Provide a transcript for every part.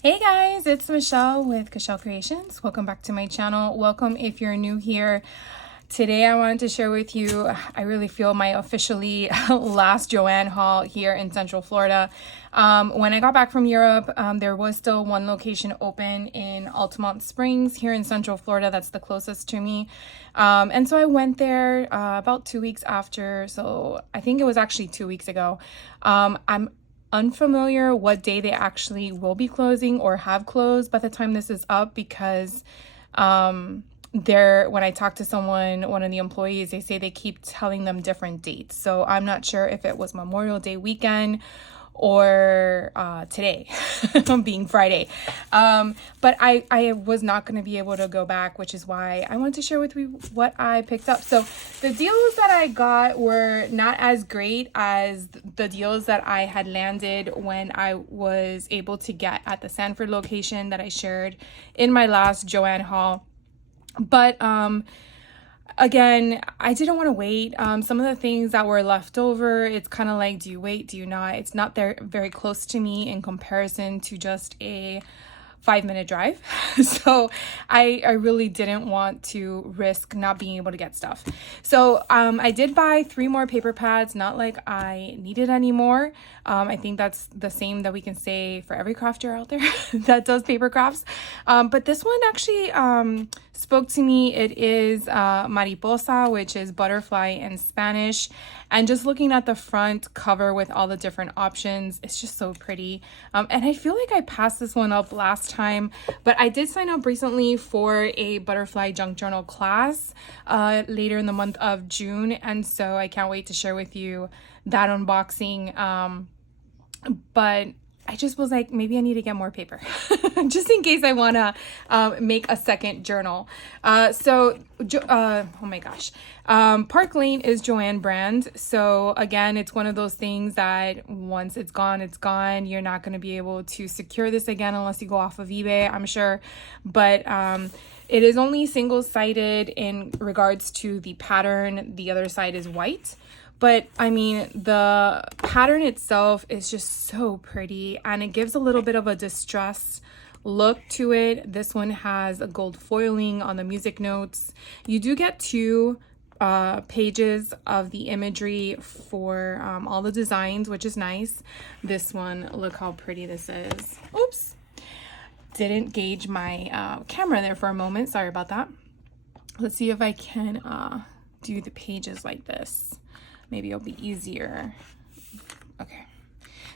Hey guys, it's Michelle with Michelle Creations. Welcome back to my channel. Welcome if you're new here. Today I wanted to share with you, I really feel my officially last Joann haul here in Central Florida. When I got back from Europe, there was still one location open in Altamont Springs here in Central Florida. That's the closest to me. And so I went there about 2 weeks after. So I think it was actually 2 weeks ago. I'm unfamiliar what day they actually will be closing or have closed by the time this is up, because when I talk to someone, one of the employees, they say they keep telling them different dates. So I'm not sure if it was Memorial Day weekend or today being Friday. But I was not going to be able to go back, which is why I want to share with you what I picked up. So the deals that I got were not as great as the deals that I had landed when I was able to get at the Sanford location that I shared in my last Joann haul. But again, I didn't want to wait. Some of the things that were left over, it's kind of like, do you wait? Do you not? It's not there very close to me in comparison to just a 5-minute drive. So I really didn't want to risk not being able to get stuff. So I did buy 3 more paper pads, not like I needed any more. I think that's the same that we can say for every crafter out there that does paper crafts. But this one actually spoke to me. It is mariposa, which is butterfly in Spanish. And just looking at the front cover with all the different options, it's just so pretty. And I feel like I passed this one up last time, but I did sign up recently for a butterfly junk journal class later in the month of June. And so I can't wait to share with you that unboxing. But I just was like, maybe I need to get more paper just in case I want to make a second journal. Oh my gosh. Park Lane is Joann brand. So again, it's one of those things that once it's gone, it's gone. You're not going to be able to secure this again unless you go off of eBay, I'm sure. But it is only single-sided in regards to the pattern. The other side is white. But I mean, the pattern itself is just so pretty, and it gives a little bit of a distressed look to it. This one has a gold foiling on the music notes. You do get 2 pages of the imagery for all the designs, which is nice. This one, look how pretty this is. Oops, didn't gauge my camera there for a moment. Sorry about that. Let's see if I can do the pages like this. Maybe it'll be easier. Okay.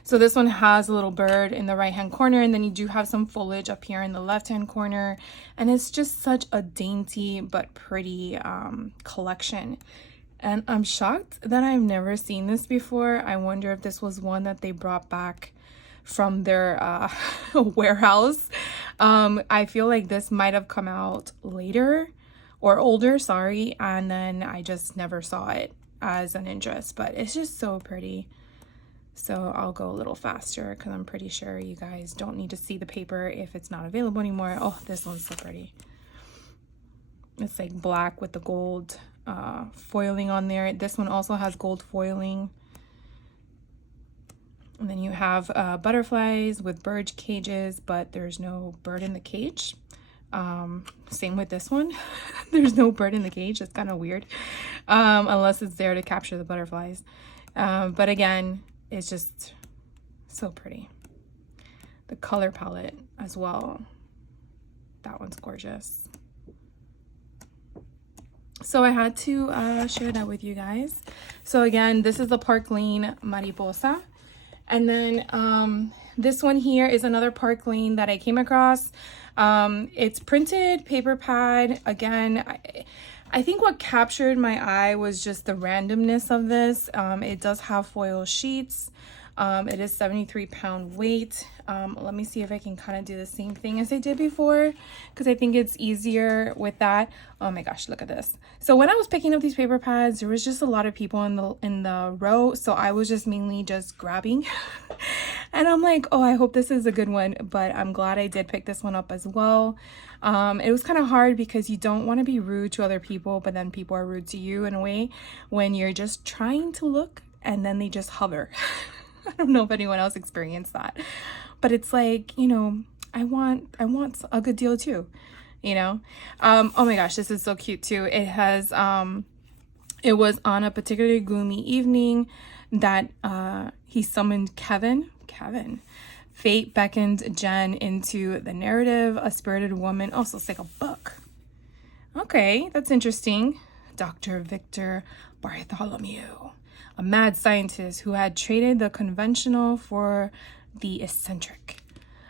So this one has a little bird in the right-hand corner, and then you do have some foliage up here in the left-hand corner. And it's just such a dainty but pretty collection. And I'm shocked that I've never seen this before. I wonder if this was one that they brought back from their warehouse. I feel like this might have come out later or older, sorry. And then I just never saw it as an interest, but it's just so pretty. So I'll go a little faster because I'm pretty sure you guys don't need to see the paper if it's not available anymore. Oh, this one's so pretty. It's like black with the gold foiling on there. This one also has gold foiling. And then you have butterflies with bird cages, but there's no bird in the cage. Same with this one. There's no bird in the cage. That's kind of weird, unless it's there to capture the butterflies. But again, it's just so pretty. The color palette as well, that one's gorgeous. So I had to share that with you guys. So again, this is the Park Lane Mariposa. And then this one here is another Park Lane that I came across. It's printed paper pad. Again, I think what captured my eye was just the randomness of this. It does have foil sheets. It is 73-pound weight. Let me see if I can kind of do the same thing as I did before, because I think it's easier with that. Oh my gosh, look at this. So when I was picking up these paper pads, there was just a lot of people in the row, so I was just mainly just grabbing. And I'm like, oh, I hope this is a good one, but I'm glad I did pick this one up as well. It was kind of hard because you don't want to be rude to other people, but then people are rude to you in a way when you're just trying to look and then they just hover. I don't know if anyone else experienced that, but it's like, you know, I want a good deal too, you know. Oh my gosh, this is so cute too. It has it was on a particularly gloomy evening that he summoned Kevin. Fate beckoned Jen into the narrative. A spirited woman. Also, it's like a book. Okay, that's interesting. Dr. Victor Bartholomew, a mad scientist who had traded the conventional for the eccentric.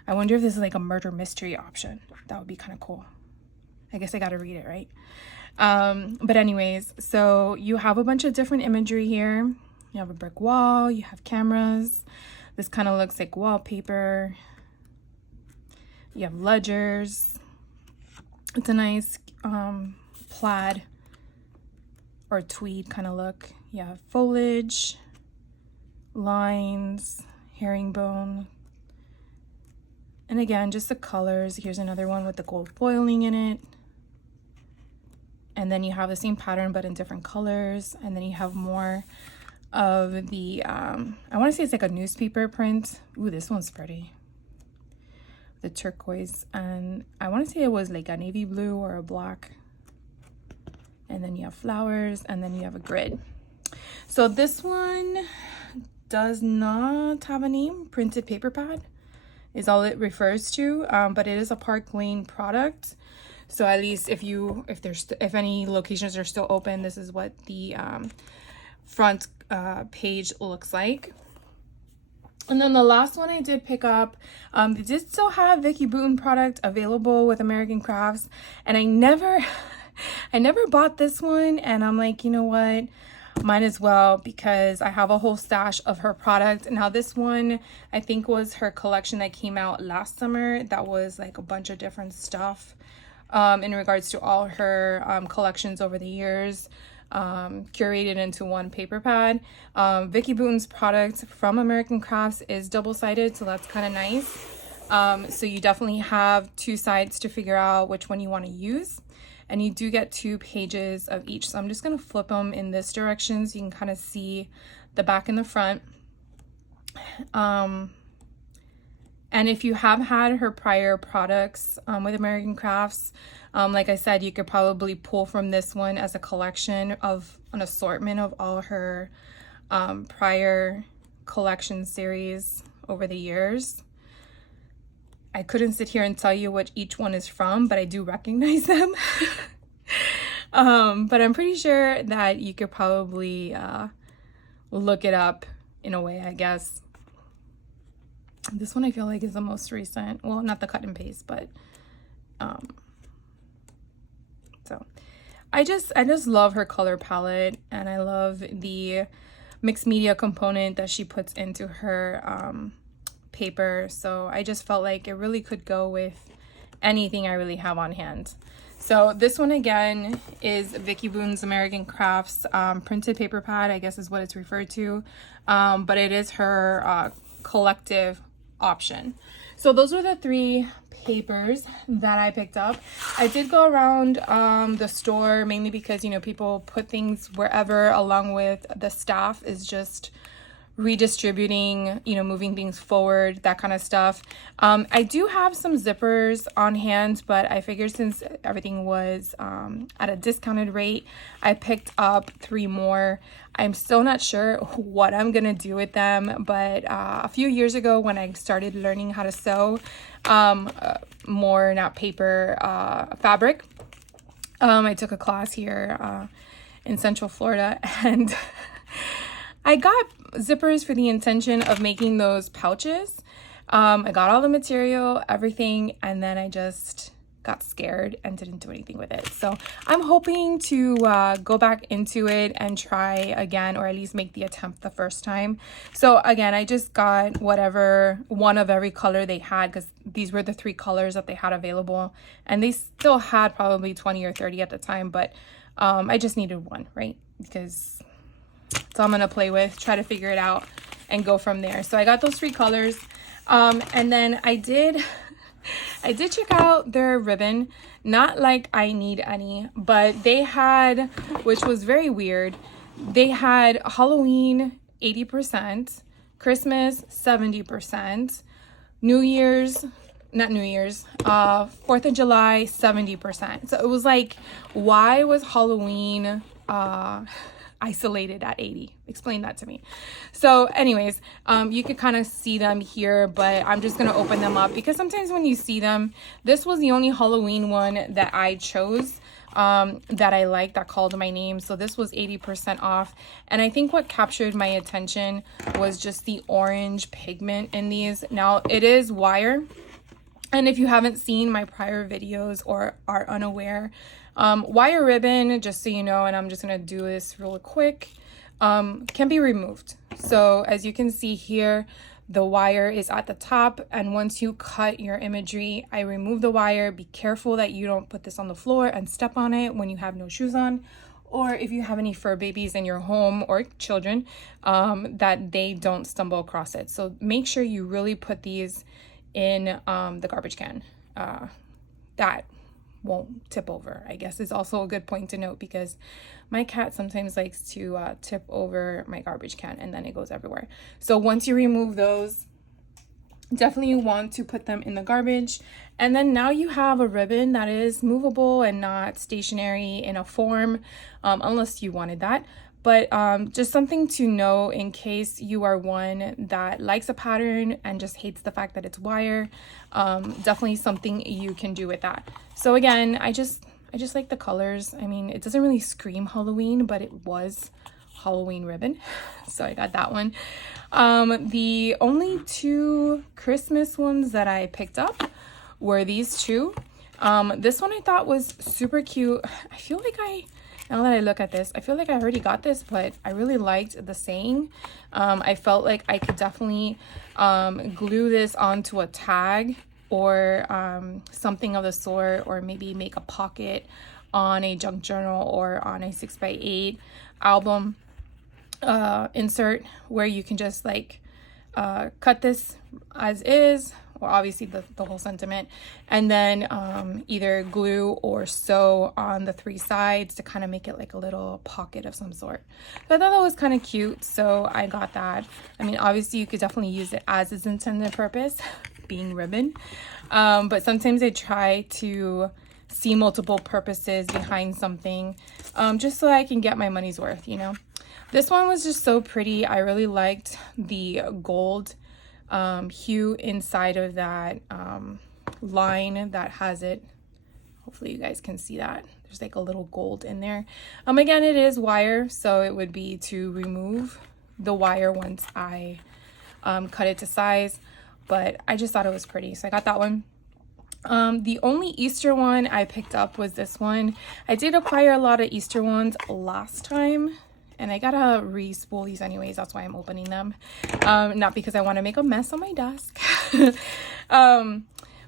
I wonder if this is like a murder mystery option. That would be kind of cool. I guess I gotta read it, right? But anyways, so you have a bunch of different imagery here. You have a brick wall, you have cameras. This kind of looks like wallpaper. You have ledgers. It's a nice plaid or tweed kind of look. You have foliage, lines, herringbone. And again, just the colors. Here's another one with the gold foiling in it. And then you have the same pattern but in different colors. And then you have more of the, I want to say it's like a newspaper print. Ooh, this one's pretty. The turquoise. And I want to say it was like a navy blue or a black. And then you have flowers and then you have a grid. So this one does not have a name. Printed paper pad is all it refers to, but it is a Park Lane product. So at least if any locations are still open, this is what the front page looks like. And then the last one I did pick up, they did still have Vicki Boutin product available with American Crafts, and I never bought this one, and I'm like, you know what, might as well, because I have a whole stash of her product. Now this one I think was her collection that came out last summer, that was like a bunch of different stuff in regards to all her collections over the years, curated into one paper pad. Vicki Boutin's product from American Crafts is double-sided, so that's kind of nice. So you definitely have two sides to figure out which one you want to use, and you do get 2 pages of each. So I'm just going to flip them in this direction so you can kind of see the back and the front. And if you have had her prior products with American Crafts, like I said, you could probably pull from this one as a collection of an assortment of all her prior collection series over the years. I couldn't sit here and tell you what each one is from, but I do recognize them. But I'm pretty sure that you could probably look it up in a way, I guess. This one I feel like is the most recent. Well, not the cut and paste, but so I just love her color palette, and I love the mixed media component that she puts into her paper. So I just felt like it really could go with anything I really have on hand. So this one again is Vicki Boutin's American Crafts printed paper pad, I guess is what it's referred to, but it is her collective option. So those were the 3 papers that I picked up. I did go around the store mainly because, you know, people put things wherever, along with the staff is just redistributing, you know, moving things forward, that kind of stuff. I do have some zippers on hand, but I figured since everything was at a discounted rate, I picked up 3 more. I'm still not sure what I'm gonna do with them, but a few years ago when I started learning how to sew more, not paper, fabric, I took a class here in Central Florida, and I got zippers for the intention of making those pouches. I got all the material, everything, and then I just got scared and didn't do anything with it. So I'm hoping to go back into it and try again, or at least make the attempt the first time. So again, I just got whatever, one of every color they had, because these were the 3 colors that they had available, and they still had probably 20 or 30 at the time, but I just needed one, right? Because so I'm gonna play with, try to figure it out and go from there. So I got those 3 colors, and then I did check out their ribbon. Not like I need any, but they had, which was very weird, they had Halloween 80%, Christmas 70%, New Year's not New Year's, 4th of July, 70%. So it was like, why was Halloween isolated at 80? Explain that to me. So anyways, you could kind of see them here, but I'm just gonna open them up because sometimes when you see them, this was the only Halloween one that I chose that I liked, that called my name. So this was 80% off. And I think what captured my attention was just the orange pigment in these. Now it is wire, and if you haven't seen my prior videos or are unaware, wire ribbon, just so you know, and I'm just gonna do this real quick, can be removed. So as you can see here, the wire is at the top, and once you cut your imagery, I remove the wire. Be careful that you don't put this on the floor and step on it when you have no shoes on, or if you have any fur babies in your home or children, that they don't stumble across it. So make sure you really put these in the garbage can. That won't tip over, I guess, is also a good point to note, because my cat sometimes likes to tip over my garbage can and then it goes everywhere. So once you remove those, definitely want to put them in the garbage. And then now you have a ribbon that is movable and not stationary in a form, unless you wanted that. But just something to know in case you are one that likes a pattern and just hates the fact that it's wire. Definitely something you can do with that. So again, I just like the colors. I mean, it doesn't really scream Halloween, but it was Halloween ribbon. So I got that one. The only two Christmas ones that I picked up were these two. This one I thought was super cute. I feel like now that I look at this, I feel like I already got this, but I really liked the saying. I felt like I could definitely glue this onto a tag or something of the sort, or maybe make a pocket on a junk journal or on a 6x8 album insert, where you can just like cut this as is, or obviously the whole sentiment, and then either glue or sew on the three sides to kind of make it like a little pocket of some sort. So I thought that was kind of cute, so I got that. I mean, obviously you could definitely use it as its intended purpose, being ribbon, but sometimes I try to see multiple purposes behind something, just so I can get my money's worth, you know. This one was just so pretty. I really liked the gold hue inside of that line that has it. Hopefully you guys can see that. There's like a little gold in there. Again, it is wire, so it would be to remove the wire once I cut it to size, but I just thought it was pretty, so I got that one. The only Easter one I picked up was this one. I did acquire a lot of Easter ones last time, and I gotta re-spool these anyways. That's why I'm opening them. Not because I want to make a mess on my desk.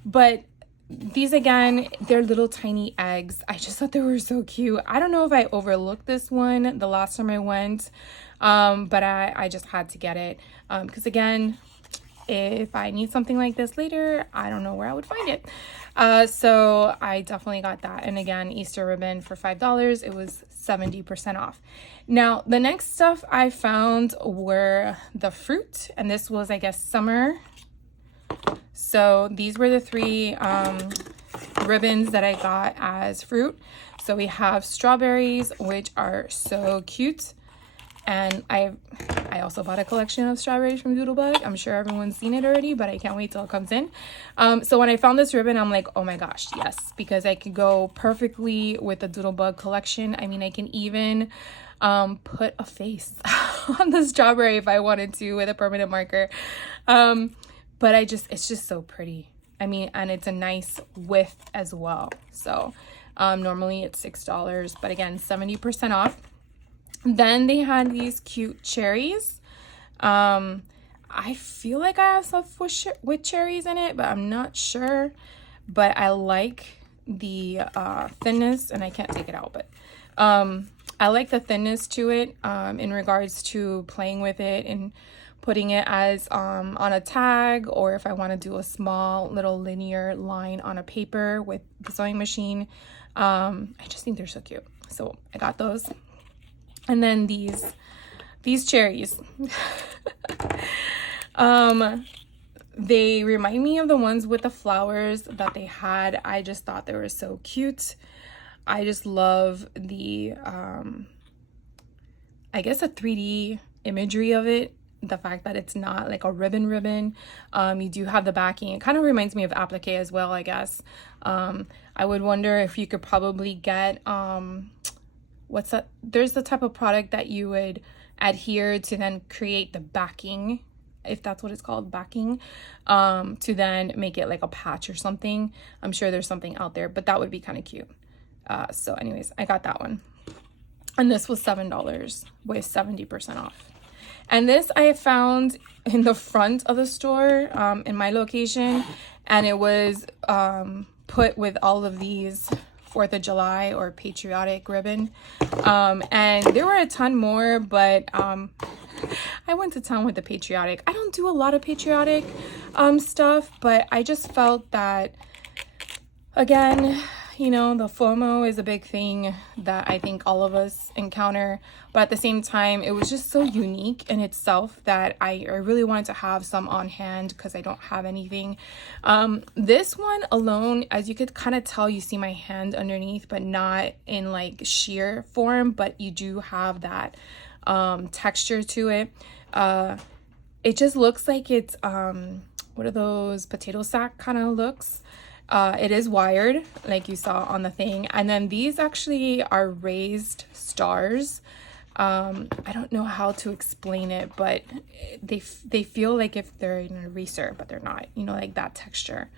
But these, again, they're little tiny eggs. I just thought they were so cute. I don't know if I overlooked this one the last time I went, but I just had to get it. Because again, if I need something like this later, I don't know where I would find it. So I definitely got that. And again, Easter ribbon for $5. It was 70% off. Now, the next stuff I found were the fruit, and this was, I guess, summer. So these were the three ribbons that I got as fruit. So we have strawberries, which are so cute. And I also bought a collection of strawberries from Doodlebug. I'm sure everyone's seen it already, but I can't wait till it comes in. So when I found this ribbon, I'm like, oh my gosh, yes, because I could go perfectly with the Doodlebug collection. I mean, I can even put a face on the strawberry if I wanted to with a permanent marker. But it's just so pretty. I mean, and it's a nice width as well. So normally it's $6, but again, 70% off. Then they had these cute cherries. I feel like I have stuff with cherries in it, but I'm not sure. But I like the thinness, and I can't take it out, but I like the thinness to it in regards to playing with it and putting it as on a tag, or if I want to do a small little linear line on a paper with the sewing machine. I just think they're so cute. So I got those. And then these cherries. They remind me of the ones with the flowers that they had. I just thought they were so cute. I just love the I guess a 3D imagery of it. The fact that it's not like a ribbon. You do have the backing. It kind of reminds me of applique as well, I guess. I would wonder if you could probably get what's that? There's the type of product that you would adhere to then create the backing, if that's what it's called, backing, to then make it like a patch or something. I'm sure there's something out there, but that would be kind of cute. So anyways, I got that one. And this was $7 with 70% off. And this I found in the front of the store in my location. And it was put with all of these 4th of July or patriotic ribbon. And there were a ton more, but I went to town with the patriotic. I don't do a lot of patriotic stuff, but I just felt that, again, you know, the FOMO is a big thing that I think all of us encounter, but at the same time, it was just so unique in itself that I really wanted to have some on hand because I don't have anything. This one alone, as you could kind of tell, you see my hand underneath, but not in like sheer form, but you do have that texture to it. It just looks like it's what are those, potato sack kind of looks. It is wired like you saw on the thing, and then these actually are raised stars. I don't know how to explain it, but they feel like if they're in a eraser, but they're not, you know, like that texture.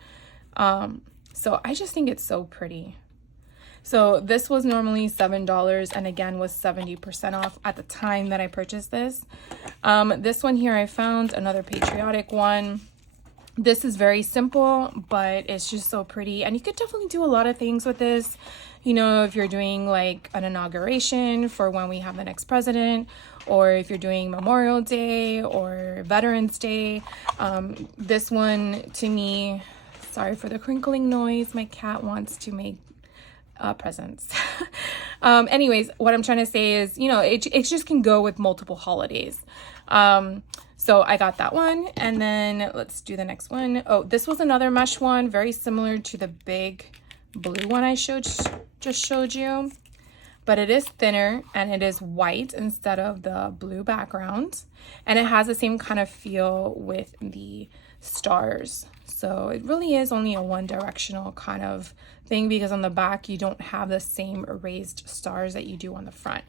So I just think it's so pretty. So this was normally $7 and again was 70% off at the time that I purchased this. This one here I found, another patriotic one. This is very simple, but it's just so pretty. And you could definitely do a lot of things with this. You know, if you're doing like an inauguration for when we have the next president, or if you're doing Memorial Day or Veterans Day. This one to me, sorry for the crinkling noise, my cat wants to make presents. Anyways, what I'm trying to say is, you know, it just can go with multiple holidays. So I got that one, and then let's do the next one. Oh, this was another mesh one, very similar to the big blue one I just showed you, but it is thinner and it is white instead of the blue background, and it has the same kind of feel with the stars. So it really is only a one directional kind of thing, because on the back you don't have the same raised stars that you do on the front.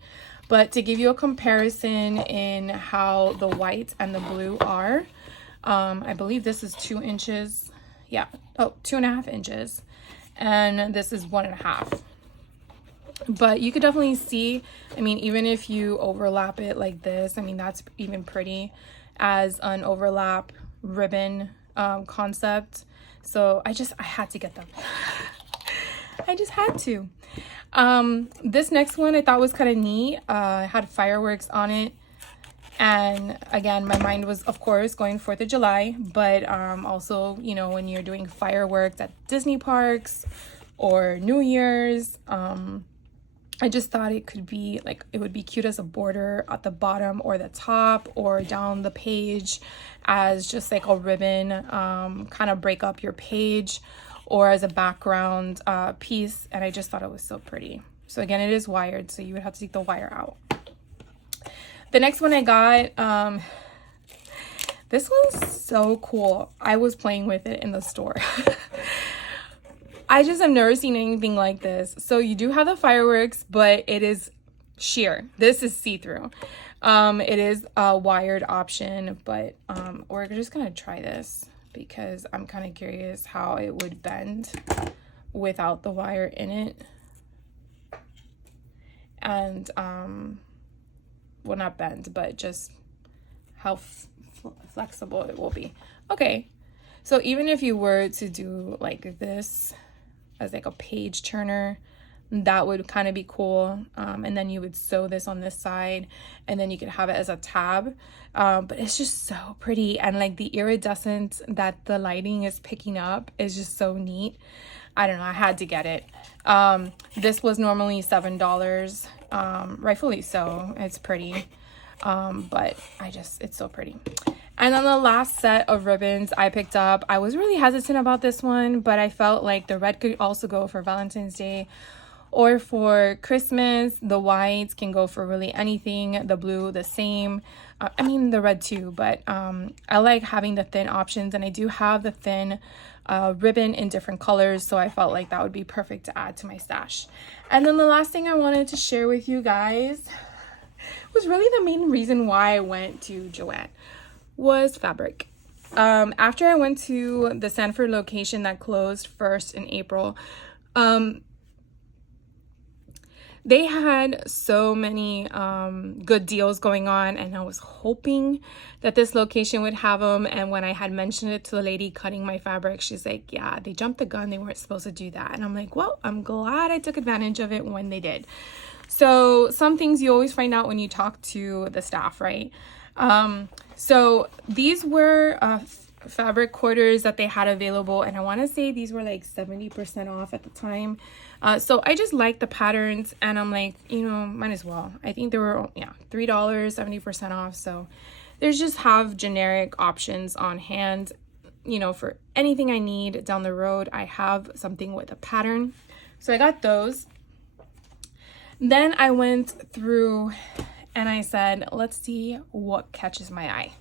But to give you a comparison in how the white and the blue are, I believe this is 2 inches. Yeah, oh, 2.5 inches. And this is 1.5. But you could definitely see, I mean, even if you overlap it like this, I mean, that's even pretty as an overlap ribbon concept. So I had to get them. I just had to. This next one I thought was kind of neat. It had fireworks on it, and again, my mind was of course going 4th of July, but also, you know, when you're doing fireworks at Disney parks or New Year's, I just thought it could be like, it would be cute as a border at the bottom or the top or down the page as just like a ribbon, kind of break up your page, or as a background piece. And I just thought it was so pretty. So again, it is wired, so you would have to take the wire out. The next one I got, this one's so cool. I was playing with it in the store. I just have never seen anything like this. So you do have the fireworks, but it is sheer. This is see-through. It is a wired option, but we're just gonna try this because I'm kind of curious how it would bend without the wire in it. And well, not bend, but just how flexible it will be. Okay, so even if you were to do like this as like a page turner, that would kind of be cool. And then you would sew this on this side, and then you could have it as a tab. But it's just so pretty, and like the iridescence that the lighting is picking up is just so neat. I don't know, I had to get it. This was normally $7, rightfully so. It's pretty, but it's so pretty. And then the last set of ribbons I picked up, I was really hesitant about this one, but I felt like the red could also go for Valentine's Day or for Christmas. The whites can go for really anything. The blue, the same. I mean, the red too, but I like having the thin options, and I do have the thin ribbon in different colors, so I felt like that would be perfect to add to my stash. And then the last thing I wanted to share with you guys was really the main reason why I went to Joann was fabric. After I went to the Sanford location that closed first in April, they had so many good deals going on, and I was hoping that this location would have them. And when I had mentioned it to the lady cutting my fabric, she's like, yeah, they jumped the gun. They weren't supposed to do that. And I'm like, well, I'm glad I took advantage of it when they did. So some things you always find out when you talk to the staff, right? So these were fabric quarters that they had available, and I want to say these were like 70% off at the time. So I just like the patterns, and I'm like, you know, might as well. I think they were, yeah, $3, 70% off. So there's just have generic options on hand, you know, for anything I need down the road. I have something with a pattern. So I got those. Then I went through and I said, let's see what catches my eye.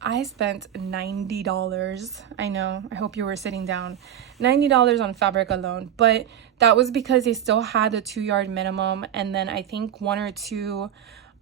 I spent $90. I know, I hope you were sitting down. $90 on fabric alone, but that was because they still had the 2-yard minimum, and then I think 1 or 2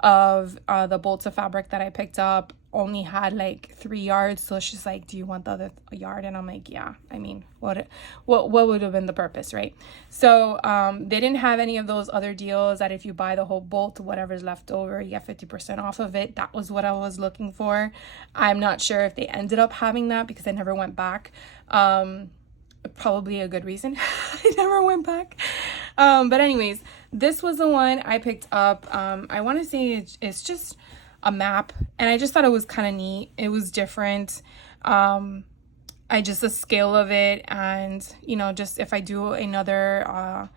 of the bolts of fabric that I picked up only had like 3 yards. So she's like, do you want the other yard? And I'm like, yeah, I mean, what would have been the purpose, right? So they didn't have any of those other deals that if you buy the whole bolt, whatever's left over, you get 50% off of it. That was what I was looking for. I'm not sure if they ended up having that because I never went back. Probably a good reason. I never went back. But anyways, this was the one I picked up. I want to say it's just a map, and I just thought it was kind of neat. It was different. The scale of it, and you know, just if I do another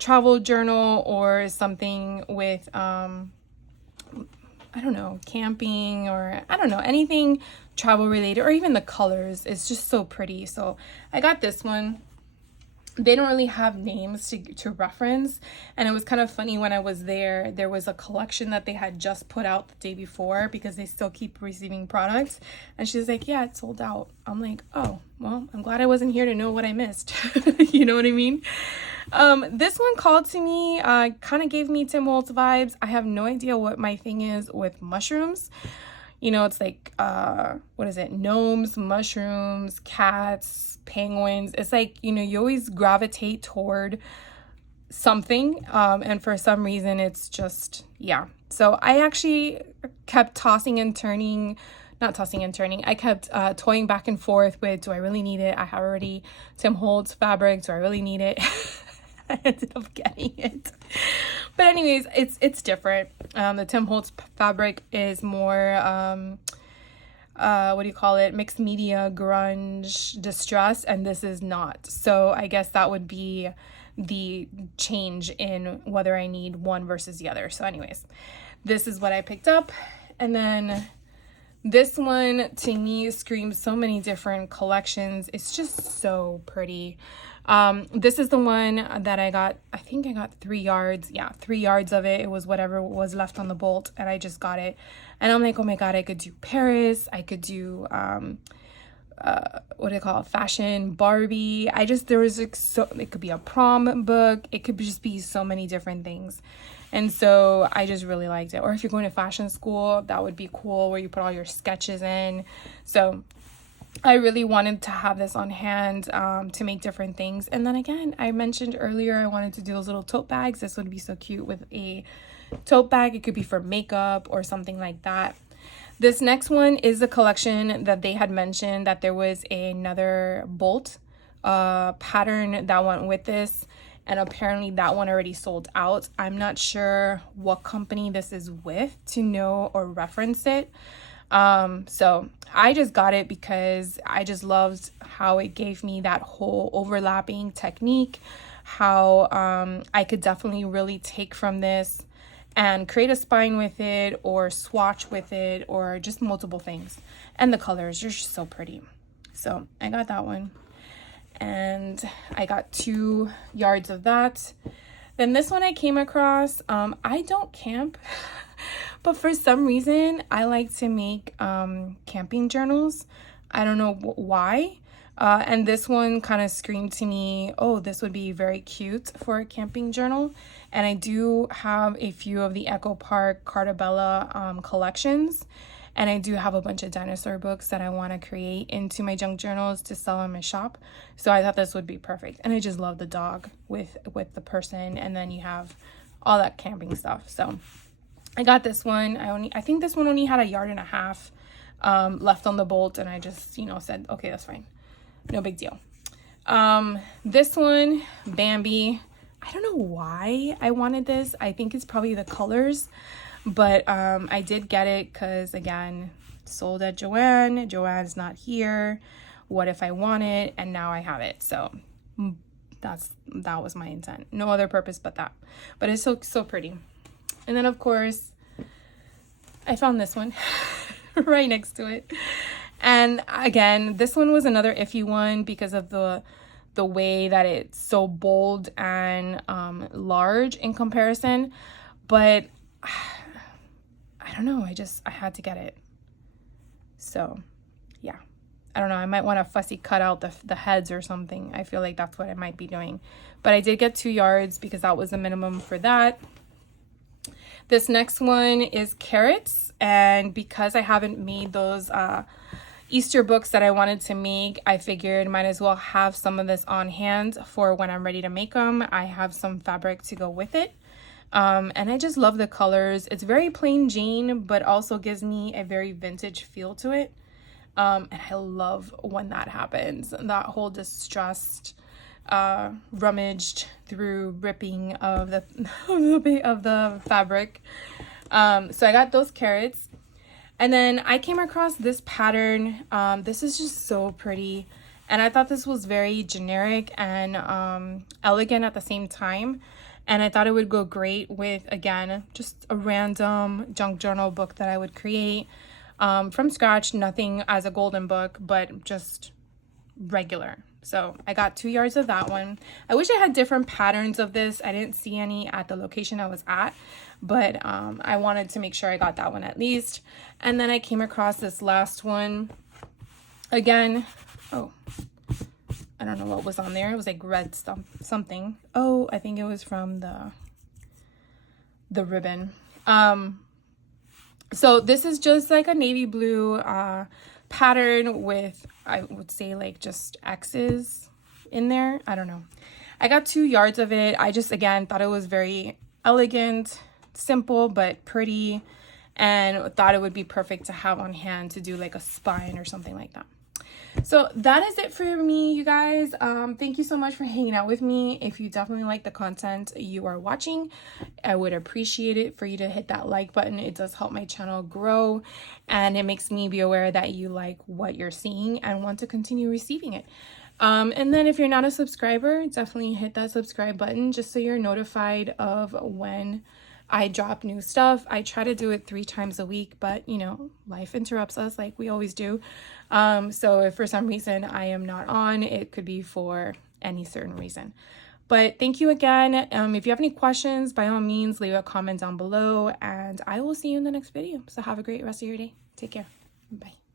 travel journal or something with I don't know, camping, or I don't know, anything travel related, or even the colors, it's just so pretty. So I got this one. They don't really have names to reference, and it was kind of funny when I was there. There was a collection that they had just put out the day before because they still keep receiving products, and she's like, yeah, it's sold out. I'm like, oh well, I'm glad I wasn't here to know what I missed. You know what I mean? This one called to me, kind of gave me Tim Holtz vibes. I have no idea what my thing is with mushrooms. You know, it's like, what is it? Gnomes, mushrooms, cats, penguins. It's like, you know, you always gravitate toward something. And for some reason, it's just, yeah. So I actually kept tossing and turning. Not tossing and turning. I kept toying back and forth with, do I really need it? I have already Tim Holtz fabric. Do I really need it? I ended up getting it. But anyways, it's different. The Tim Holtz fabric is more, what do you call it? Mixed media, grunge, distress, and this is not. So I guess that would be the change in whether I need one versus the other. So anyways, this is what I picked up. And then this one to me screams so many different collections. It's just so pretty. This is the one that I got. I think I got 3 yards. Yeah, 3 yards of it. It was whatever was left on the bolt, and I just got it. And I'm like, oh my God, I could do Paris. I could do, what do you call it? Fashion Barbie. There was like, so, it could be a prom book. It could just be so many different things. And so I just really liked it. Or if you're going to fashion school, that would be cool, where you put all your sketches in. So I really wanted to have this on hand to make different things. And then again, I mentioned earlier I wanted to do those little tote bags. This would be so cute with a tote bag. It could be for makeup or something like that. This next one is a collection that they had mentioned that there was another bolt pattern that went with this, and apparently that one already sold out. I'm not sure what company this is with to know or reference it. So I just got it because I just loved how it gave me that whole overlapping technique, how I could definitely really take from this and create a spine with it or swatch with it or just multiple things. And the colors are just so pretty. So I got that one. And I got 2 yards of that. Then this one I came across. I don't camp, but for some reason I like to make camping journals. I don't know why. And this one kind of screamed to me, oh, this would be very cute for a camping journal. And I do have a few of the Echo Park Cartabella collections. And I do have a bunch of dinosaur books that I want to create into my junk journals to sell in my shop. So I thought this would be perfect. And I just love the dog with the person. And then you have all that camping stuff. So I got this one. I think this one only had 1.5 yards left on the bolt. And I just, said, okay, that's fine. No big deal. This one, Bambi. I don't know why I wanted this. I think it's probably the colors. But I did get it because, again, sold at Joann. Joann's not here. What if I want it? And now I have it. So that was my intent. No other purpose but that. But it's so pretty. And then, of course, I found this one right next to it. And again, this one was another iffy one because of the way that it's so bold and large in comparison. But I don't know. I had to get it. So, yeah. I don't know. I might want to fussy cut out the heads or something. I feel like that's what I might be doing. But I did get 2 yards because that was the minimum for that. This next one is carrots. And because I haven't made those Easter books that I wanted to make, I figured might as well have some of this on hand for when I'm ready to make them. I have some fabric to go with it. And I just love the colors. It's very plain Jane, but also gives me a very vintage feel to it. And I love when that happens. That whole distressed, rummaged through ripping of the fabric. So I got those carrots. And then I came across this pattern. This is just so pretty. And I thought this was very generic and elegant at the same time. And I thought it would go great with, again, just a random junk journal book that I would create from scratch. Nothing as a golden book, but just regular. So I got 2 yards of that one. I wish I had different patterns of this. I didn't see any at the location I was at, but I wanted to make sure I got that one at least. And then I came across this last one. Again, oh, I don't know what was on there. It was like red stuff, something. Oh, I think it was from the ribbon. So this is just like a navy blue pattern with, I would say, like just X's in there. I don't know. I got 2 yards of it. I just, again, thought it was very elegant, simple, but pretty, and thought it would be perfect to have on hand to do like a spine or something like that. So that is it for me, you guys. Thank you so much for hanging out with me. If you definitely like the content you are watching, I would appreciate it for you to hit that like button. It does help my channel grow, and it makes me be aware that you like what you're seeing and want to continue receiving it. And then if you're not a subscriber, definitely hit that subscribe button just so you're notified of when I drop new stuff. I try to do it 3 times a week, but life interrupts us like we always do. So if for some reason I am not on, it could be for any certain reason. But thank you again. If you have any questions, by all means, leave a comment down below, and I will see you in the next video. So have a great rest of your day. Take care. Bye.